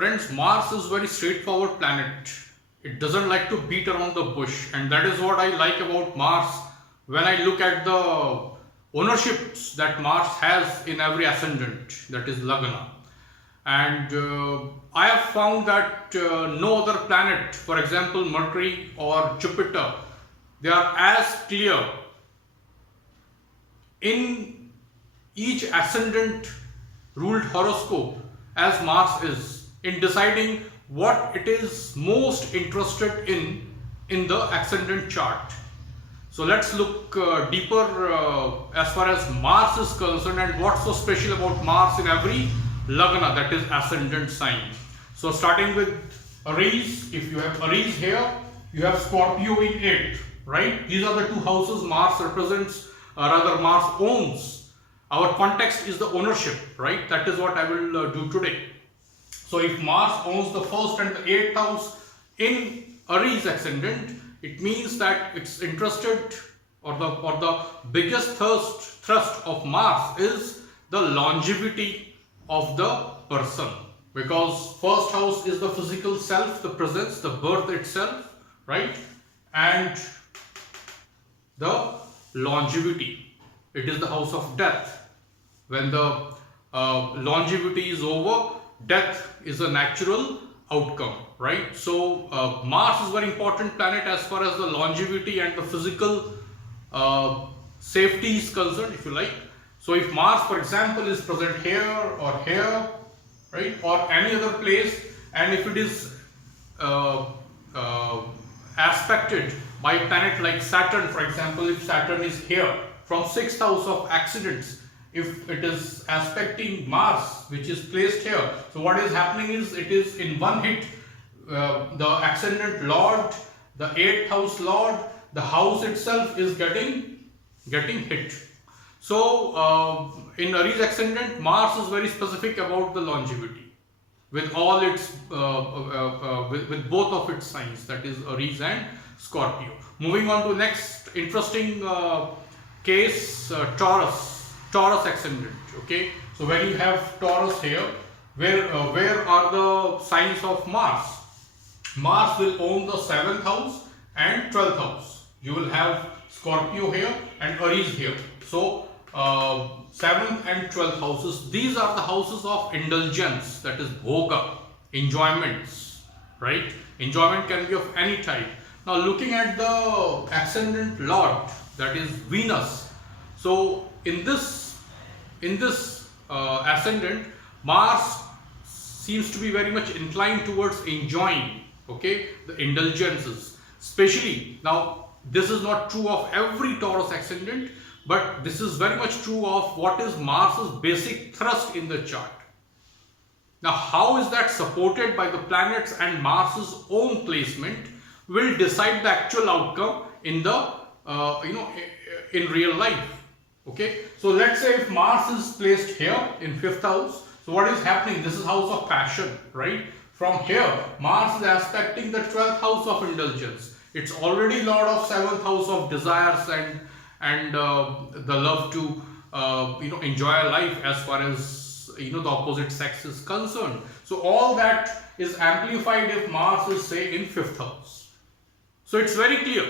Friends, Mars is very straightforward planet. It doesn't like to beat around the bush, and that is what I like about Mars when I look at the ownerships that Mars has in every ascendant, that is Lagna. And I have found that no other planet, for example Mercury or Jupiter, they are as clear in each ascendant ruled horoscope as Mars is in deciding what it is most interested in the ascendant chart. So let's look deeper as far as Mars is concerned and what's so special about Mars in every Lagna, that is ascendant sign. So starting with Aries, if you have Aries here, you have Scorpio in 8, right? These are the two houses Mars represents, Mars owns. Our context is the ownership, right? That is what I will do today. So if Mars owns the first and the 8th house in Aries ascendant, it means that it's interested, or the biggest thrust of Mars is the longevity of the person, because first house is the physical self, the presence, the birth itself, right? And the longevity, it is the house of death. When the longevity is over, death is a natural outcome, right? So Mars is a very important planet as far as the longevity and the physical safety is concerned, if you like. So if Mars, for example, is present here or here, right, or any other place, and if it is aspected by a planet like Saturn, for example, if Saturn is here from 6th house of accidents, if it is aspecting Mars, which is placed here, so what is happening is it is in one hit, the ascendant lord, the 8th house lord, the house itself is getting hit. So in Aries ascendant, Mars is very specific about the longevity with all its with both of its signs, that is Aries and Scorpio. Moving on to next interesting case, Taurus ascendant. Okay, so when you have Taurus here, where are the signs of Mars? Mars will own the 7th house and 12th house. You will have Scorpio here and Aries here. So 7th and 12th houses, these are the houses of indulgence, that is bhoga, enjoyments, right? Enjoyment can be of any type. Now looking at the ascendant lord, that is Venus. So in this ascendant, Mars seems to be very much inclined towards enjoying, okay, the indulgences. Especially, now this is not true of every Taurus ascendant, but this is very much true of what is Mars's basic thrust in the chart. Now how is that supported by the planets and Mars's own placement will decide the actual outcome in the in real life. Okay, so let's say if Mars is placed here in 5th house, so what is happening? This is house of passion, right? From here, Mars is aspecting the 12th house of indulgence. It's already lord of 7th house of desires and the love to enjoy life as far as the opposite sex is concerned. So all that is amplified if Mars is say in 5th house. So it's very clear.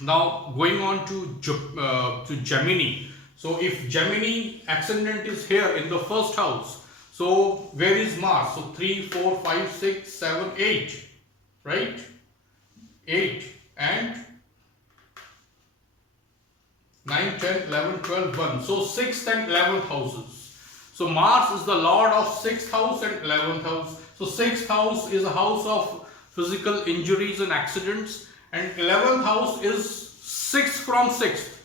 Now going on to Gemini. So if Gemini ascendant is here in the 1st house, so where is Mars? So 3, 4, 5, 6, 7, 8, right? 8 and 9, 10, 11, 12, 1. So 6th and 11th houses. So Mars is the lord of 6th house and 11th house. So 6th house is a house of physical injuries and accidents, and 11th house is 6th from 6th.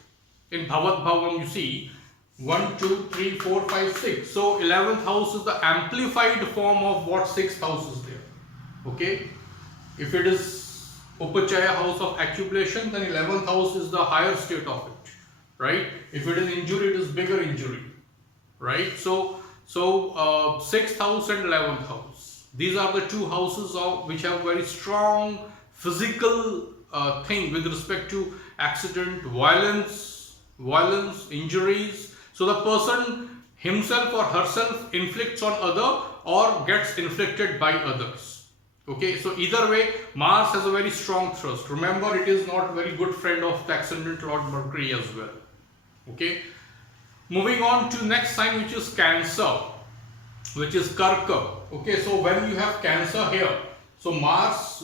In Bhavat Bhavam you see 1, 2, 3, 4, 5, 6. So 11th house is the amplified form of what 6th house is there. Okay, if it is Upachaya house of accumulation, then 11th house is the higher state of it, right? If it is injury, it is bigger injury, right? So 6th house and 11th house, these are the two houses which have very strong physical thing with respect to accident, violence, injuries. So the person himself or herself inflicts on other or gets inflicted by others. Okay, so either way, Mars has a very strong thrust. Remember, it is not very good friend of the ascendant Lord Mercury as well. Okay, moving on to next sign, which is Cancer, which is Karka. Okay, so when you have Cancer here, so Mars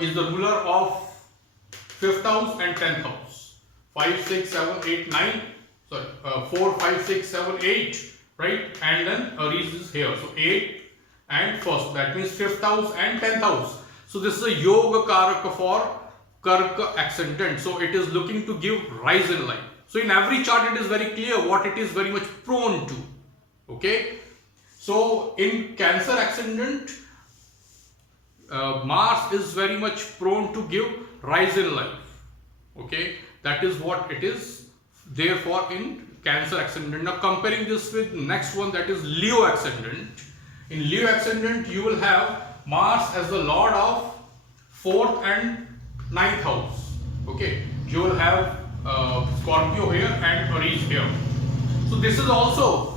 is the ruler of 5th house and 10th house. 5, 6, 7, 8, 9. Sorry, 4, 5, 6, 7, 8. Right? And then Aries is here. So 8 and 1st. That means 5th house and 10th house. So this is a Yoga Karaka for Karka ascendant. So it is looking to give rise in life. So in every chart it is very clear what it is very much prone to. Okay. So in Cancer ascendant, Mars is very much prone to give rise in life. Okay, that is what it is therefore in Cancer ascendant. Now comparing this with next one, that is Leo ascendant. In Leo ascendant, you will have Mars as the lord of 4th and 9th house. Okay, you will have Scorpio here and Aries here. So this is also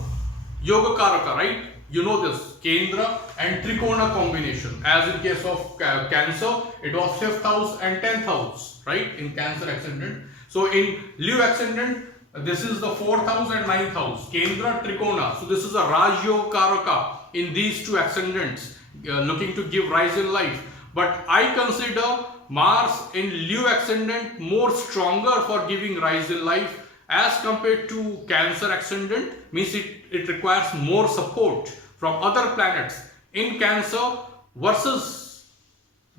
Yoga Karaka, right? You know this, Kendra and Trikona combination. As in case of Cancer, it was 5th house and 10th house, right? In Cancer ascendant. So in Leo ascendant, this is the 4th house and 9th house, Kendra, Trikona. So this is a Raj Yoga Karaka in these two ascendants, looking to give rise in life. But I consider Mars in Leo ascendant more stronger for giving rise in life as compared to Cancer ascendant. Means it requires more support from other planets in Cancer versus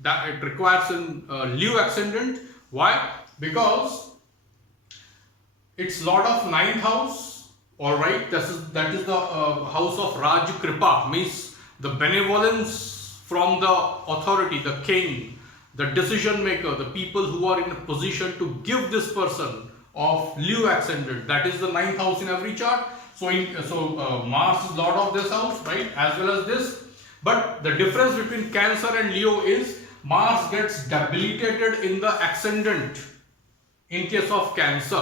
that it requires in Leo ascendant. Why? Because it's lord of 9th house. All right, that is the house of Raj Kripa, means the benevolence from the authority, the king, the decision maker, the people who are in a position to give this person of Leo ascendant. That is the 9th house in every chart. So Mars is lord of this house, right, as well as this. But the difference between Cancer and Leo is Mars gets debilitated in the ascendant in case of Cancer.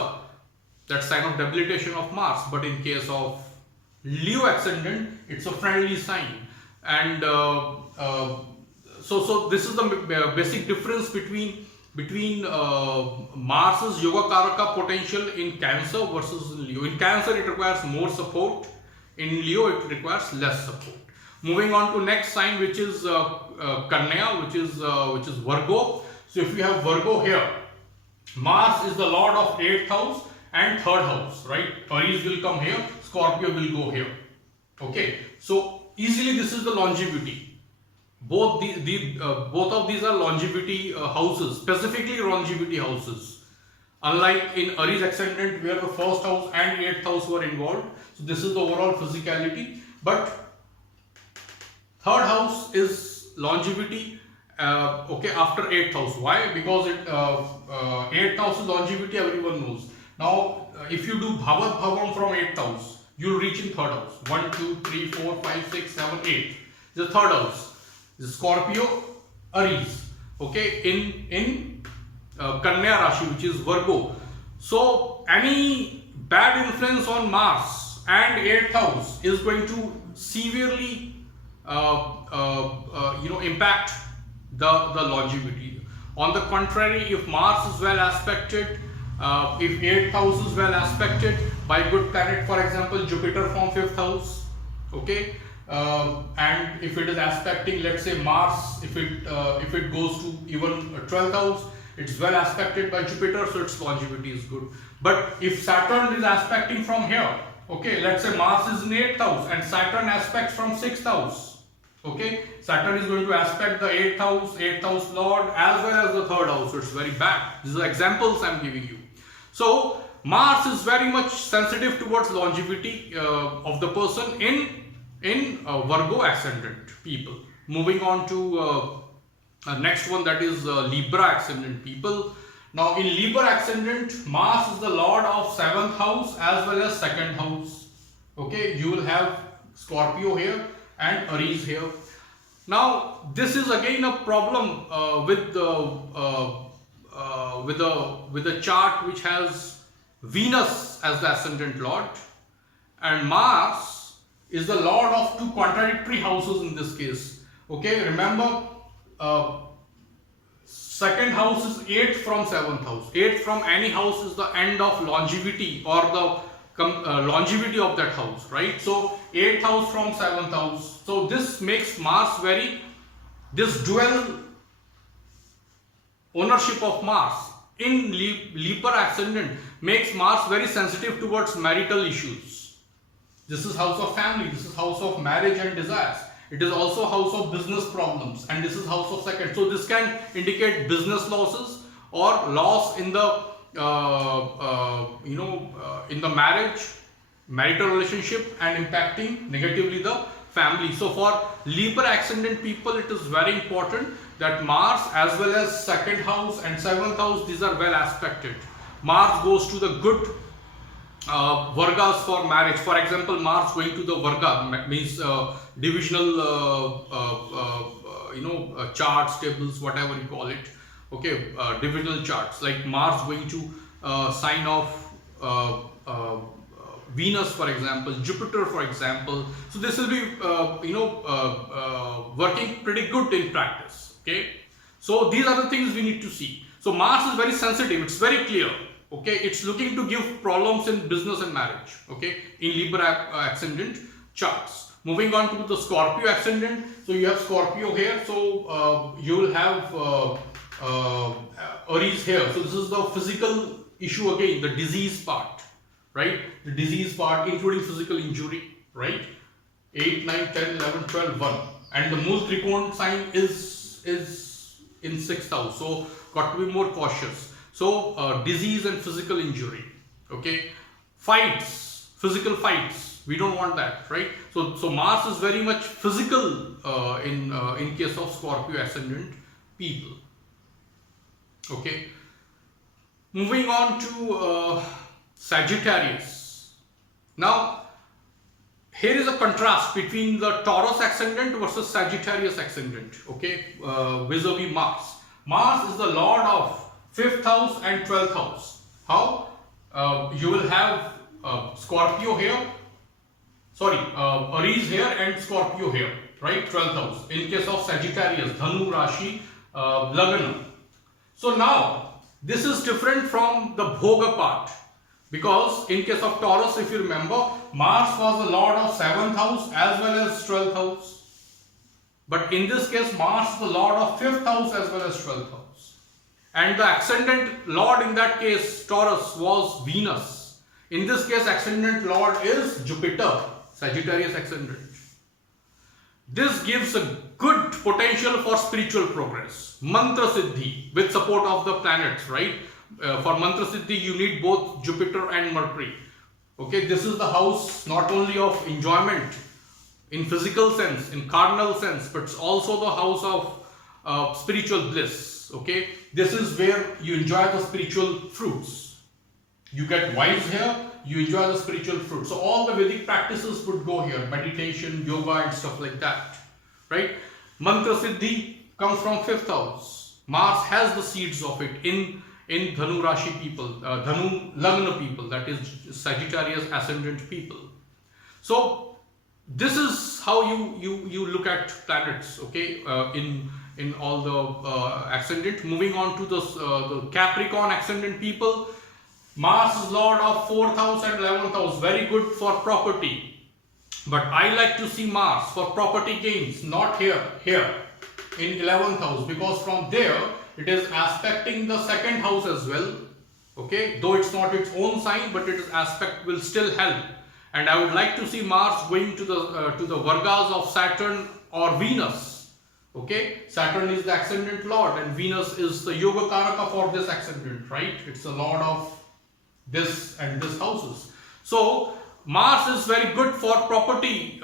That's sign of debilitation of Mars. But in case of Leo ascendant, it's a friendly sign. And so this is the basic difference between Mars's Yoga Karaka potential in Cancer versus Leo. In Cancer, it requires more support. In Leo, it requires less support. Moving on to next sign, which is Kanya, which is Virgo. So if you have Virgo here, Mars is the lord of 8th house and 3rd house, right? Aries will come here, Scorpio will go here. Okay, so easily this is the longevity. Both of these are longevity houses, specifically longevity houses. Unlike in Aries ascendant, where the 1st house and 8th house were involved. So this is the overall physicality. But 3rd house is longevity. Okay, after 8th house. Why? Because 8th house is longevity, everyone knows. Now, if you do Bhavat Bhavam from 8th house, you will reach in 3rd house. 1, 2, 3, 4, 5, 6, 7, 8. The 3rd house. Scorpio, Aries, okay, in Kanya Rashi, which is Virgo. So any bad influence on Mars and 8th house is going to severely impact the longevity. On the contrary, if Mars is well aspected, if 8th house is well aspected by good planet, for example Jupiter from 5th house, okay, and if it is aspecting, let's say Mars, if it goes to even 12th house, it's well aspected by Jupiter, so its longevity is good. But if Saturn is aspecting from here, okay, let's say Mars is in 8th house and Saturn aspects from 6th house, okay, Saturn is going to aspect the 8th house lord as well as the 3rd house, so it's very bad. These are examples I'm giving you. So Mars is very much sensitive towards longevity of the person in Virgo ascendant people. Moving on to next one, that is Libra ascendant people. Now in Libra ascendant, Mars is the lord of 7th house as well as 2nd house. Okay, you will have Scorpio here and Aries here. Now this is again a problem with the chart which has Venus as the ascendant lord and Mars is the lord of two contradictory houses in this case. Okay, remember, second house is 8th from 7th house. 8th from any house is the end of longevity or the longevity of that house, right? So 8th house from 7th house. So this makes Mars this dual ownership of Mars in Leaper ascendant makes Mars very sensitive towards marital issues. This is house of family, this is house of marriage and desires. It is also house of business problems, and this is house of second. So this can indicate business losses or loss in the in the marital relationship, and impacting negatively the family. So for Leaper ascendant people, it is very important that Mars as well as second house and 7th house, these are well aspected. Mars goes to the good Vargas for marriage. For example, Mars going to the Varga means divisional charts, tables, whatever you call it. Okay, divisional charts, like Mars going to sign of Venus, for example, Jupiter, for example. So this will be working pretty good in practice. Okay, so these are the things we need to see. So Mars is very sensitive, it's very clear. Okay, it's looking to give problems in business and marriage. Okay, in Libra ascendant charts. Moving on to the Scorpio ascendant. So you have Scorpio here. So you will have Aries here. So this is the physical issue again, the disease part, right? The disease part including physical injury, right? 8, 9, 10, 11, 12, 1. And the Mool Trikon sign is in 6th house. So got to be more cautious. So disease and physical injury. Okay, fights, physical fights. We don't want that, right? So Mars is very much physical in case of Scorpio ascendant people. Okay. Moving on to Sagittarius. Now, here is a contrast between the Taurus ascendant versus Sagittarius ascendant. Okay, vis-a-vis Mars. Mars is the lord of 5th house and 12th house. How? You will have Scorpio here, Aries here and Scorpio here, right? 12th house. In case of Sagittarius, Dhanu, Rashi, Lagna. So now, this is different from the Bhoga part, because in case of Taurus, if you remember, Mars was the lord of 7th house as well as 12th house. But in this case, Mars is the lord of 5th house as well as 12th house. And the ascendant lord in that case, Taurus, was Venus. In this case, ascendant lord is Jupiter, Sagittarius ascendant. This gives a good potential for spiritual progress. Mantra Siddhi with support of the planets, right? For Mantra Siddhi, you need both Jupiter and Mercury. Okay, this is the house not only of enjoyment in physical sense, in carnal sense, but it's also the house of spiritual bliss. Okay, this is where you enjoy the spiritual fruits. You get wives here, you enjoy the spiritual fruits. So all the Vedic practices would go here, meditation, yoga and stuff like that, right? Mantra Siddhi comes from 5th house. Mars has the seeds of it in Dhanu Rashi people, Dhanu Lagna people, that is Sagittarius ascendant people. So this is how you look at planets, okay, in all the ascendant. Moving on to the Capricorn ascendant people. Mars is lord of 4th house and 11th house, very good for property. But I like to see Mars for property gains, not here in 11th house, because from there it is aspecting the 2nd house as well. Okay, though it's not its own sign, but its aspect will still help. And I would like to see Mars going to the Vargas of Saturn or Venus. Okay, Saturn is the ascendant lord and Venus is the Yoga Karaka for this ascendant, right? It's the lord of this and this houses. So Mars is very good for property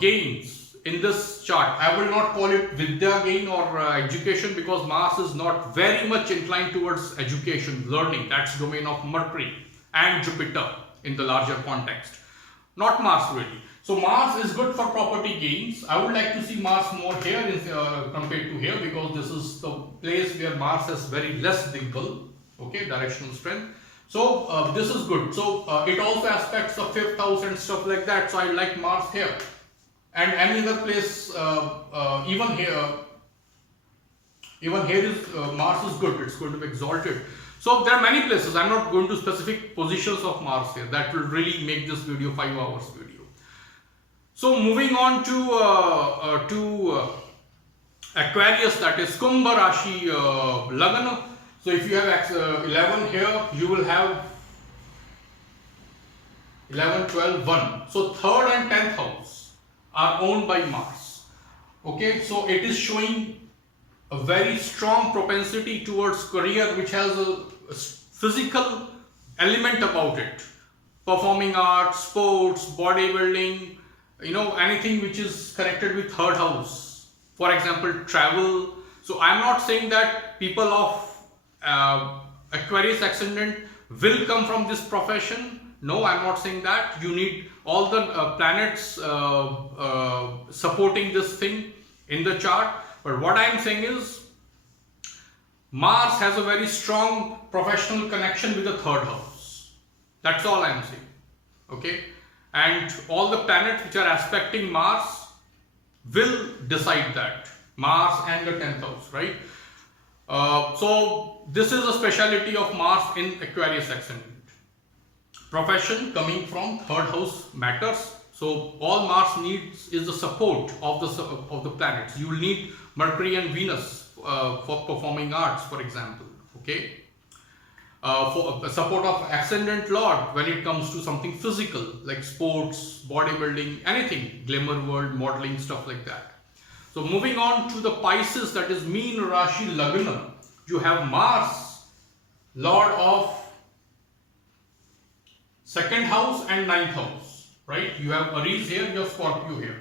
gains in this chart. I will not call it Vidya gain or education, because Mars is not very much inclined towards education, learning. That's domain of Mercury and Jupiter in the larger context. Not Mars really. So Mars is good for property gains. I would like to see Mars more here compared to here, because this is the place where Mars has very less digbal, okay, directional strength. So this is good. So it also aspects the fifth house and stuff like that. So I like Mars here, and any other place, even here is Mars is good. It's going to be exalted. So there are many places. I'm not going to specific positions of Mars here. That will really make this video 5 hours video. So moving on to Aquarius, that is Kumbha Rashi Lagna. So if you have 11 here, you will have 11, 12, 1. So 3rd and 10th house are owned by Mars. Okay, so it is showing a very strong propensity towards career which has a physical element about it. Performing arts, sports, bodybuilding, anything which is connected with 3rd house. For example, travel. So I'm not saying that people of Aquarius ascendant will come from this profession. No, I'm not saying that. You need all the planets supporting this thing in the chart. But what I'm saying is Mars has a very strong professional connection with the 3rd house. That's all I'm saying. Okay, and all the planets which are aspecting Mars will decide that. Mars and the 10th house, right? So this is a speciality of Mars in Aquarius ascendant. Profession coming from 3rd house matters. So all Mars needs is the support of the planets. You will need Mercury and Venus for performing arts, for example. Okay, for support of ascendant Lord when it comes to something physical like sports, bodybuilding, anything, glamour world, modeling, stuff like that. So moving on to the Pisces, that is Meen Rashi Lagna, you have Mars, Lord of 2nd house and 9th house, right? You have Aries here, you have Scorpio here.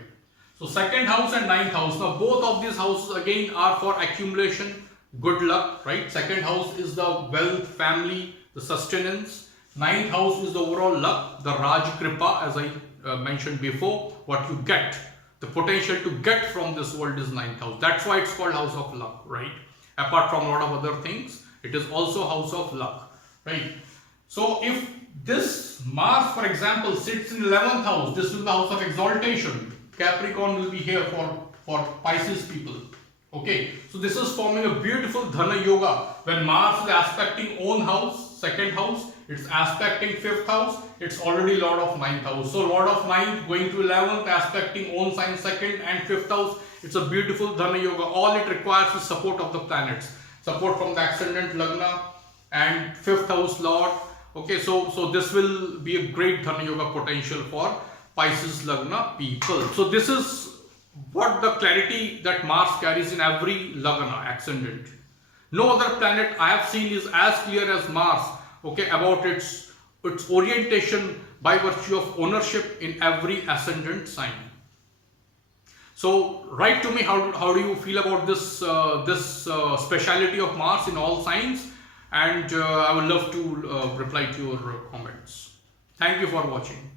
So 2nd house and 9th house, now both of these houses again are for accumulation, good luck, right? 2nd house is the wealth, family, the sustenance. 9th house is the overall luck, the Raj Kripa, as I mentioned before, what you get. The potential to get from this world is 9th house. That's why it's called house of luck, right? Apart from a lot of other things, it is also house of luck, right? So if this Mars, for example, sits in 11th house, this is the house of exaltation. Capricorn will be here for Pisces people. Okay, so this is forming a beautiful Dhana Yoga. When Mars is aspecting own house, 2nd house, it's aspecting 5th house, it's already Lord of 9th house. So Lord of 9th going to 11th, aspecting own sign 2nd and 5th house. It's a beautiful Dhana Yoga. All it requires is support of the planets. Support from the ascendant Lagna and 5th house Lord. Okay, so this will be a great Dhana Yoga potential for Pisces Lagna people. So this is what the clarity that Mars carries in every Lagna ascendant. No other planet I have seen is as clear as Mars, okay, about its orientation by virtue of ownership in every ascendant sign. So write to me how do you feel about this speciality of Mars in all signs, and I would love to reply to your comments. Thank you for watching.